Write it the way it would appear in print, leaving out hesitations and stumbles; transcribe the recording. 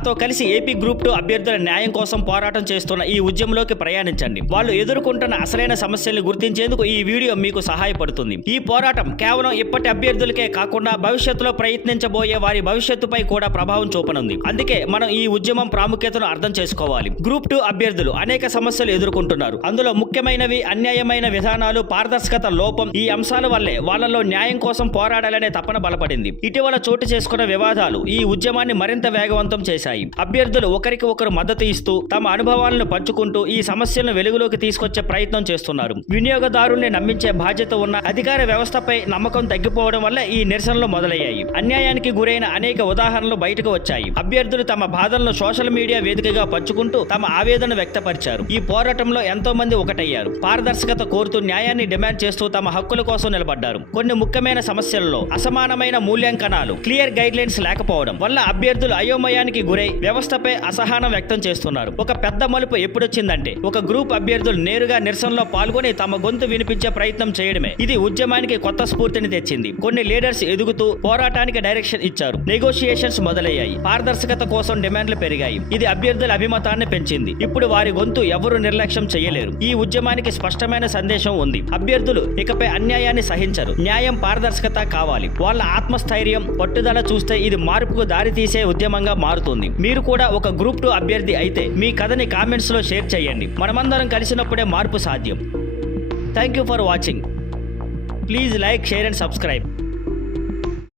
మాతో కలిసి AP group 2 అభ్యర్థుల న్యాయం కోసం పోరాటం చేస్తున్న ఈ ఉద్యమంలోకి ప్రయాణించండి. వాళ్ళు ఎదుర్కొంటున్న అసలైన సమస్యల్ని గుర్తించేందుకు ఈ వీడియో మీకు సహాయపడుతుంది. ఈ పోరాటం కేవలం ఇప్పటి అభ్యర్థులకే కాకుండా భవిష్యత్తులో ప్రయత్నించబోయే వారి భవిష్యత్తుపై కూడా ప్రభావం చూపనుంది. అందుకే మనం ఈ ఉద్యమం ప్రాముఖ్యతను అర్థం చేసుకోవాలి. గ్రూప్ 2 అభ్యర్థులు అనేక సమస్యలు ఎదుర్కొంటున్నారు. అందులో ముఖ్యమైనవి అన్యాయమైన విధానాలు, పారదర్శకత లోపం. ఈ అంశాల వల్లే వాళ్ళలో న్యాయం కోసం పోరాడాలనే తపన బలపడింది. ఇటీవల చోటు చేసుకున్న వివాదాలు ఈ ఉద్యమాన్ని మరింత వేగవంతం చేశాయి. అభ్యర్థులు ఒకరికి ఒకరు మద్దతు ఇస్తూ తమ అనుభవాలను పంచుకుంటూ ఈ సమస్యలను వెలుగులోకి తీసుకొచ్చే ప్రయత్నం చేస్తున్నారు. వినియోగదారుల్ని నమ్మించే బాధ్యత ఉన్న అధికార వ్యవస్థపై నమ్మకం తగ్గిపోవడం వల్ల ఈ నిరసనలు మొదలయ్యాయి. అన్యాయానికి గురైన అనేక ఉదాహరణలు బయటకు వచ్చాయి. అభ్యర్థులు తమ బాధలను సోషల్ మీడియా వేదికగా పంచుకుంటూ తమ ఆవేదన వ్యక్తపరిచారు. ఈ పోరాటంలో ఎంతో మంది ఒకటయ్యారు. పారదర్శకత కోరుతూ న్యాయాన్ని డిమాండ్ చేస్తూ తమ హక్కుల కోసం నిలబడ్డారు. కొన్ని ముఖ్యమైన సమస్యలలో అసమానమైన మూల్యాంకనాలు, క్లియర్ గైడ్ లైన్స్ లేకపోవడం వల్ల అభ్యర్థులు అయోమయానికి గురై వ్యవస్థపై అసహనం వ్యక్తం చేస్తున్నారు. ఒక పెద్ద మలుపు ఎప్పుడొచ్చిందంటే ఒక గ్రూప్ అభ్యర్థులు నేరుగా నిరసనలో పాల్గొని తమ గొంతు వినిపించే ప్రయత్నం చేయడమే. ఇది ఉద్యమానికి కొత్త స్ఫూర్తిని తెచ్చింది. కొన్ని లీడర్స్ ఎదుగుతూ పోరాటానికి డైరెక్షన్ ఇచ్చారు. నెగోషియేషన్స్ మొదలయ్యాయి. పారదర్శకత కోసం డిమాండ్లు పెరిగాయి. ఇది అభ్యర్థుల అభిమతాన్ని పెంచింది. ఇప్పుడు వారి గొంతు ఎవరు నిర్లక్ష్యం చేయలేరు. ఈ ఉద్యమానికి స్పష్టమైన సందేశం ఉంది. అభ్యర్థులు ఇకపై అన్యాయాన్ని సహించరు. న్యాయం, పారదర్శకత కావాలి. వాళ్ళ ఆత్మస్థైర్యం, పట్టుదల చూస్తే ఇది మార్పుకు దారి తీసే ఉద్యమంగా మారుతుంది. మీరు కూడా ఒక గ్రూప్ 2 అభ్యర్థి అయితే మీ కథని కామెంట్స్ లో షేర్ చేయండి. మనమందరం కలిసినప్పుడే మార్పు సాధ్యం. Thank you for watching. Please like, share and subscribe.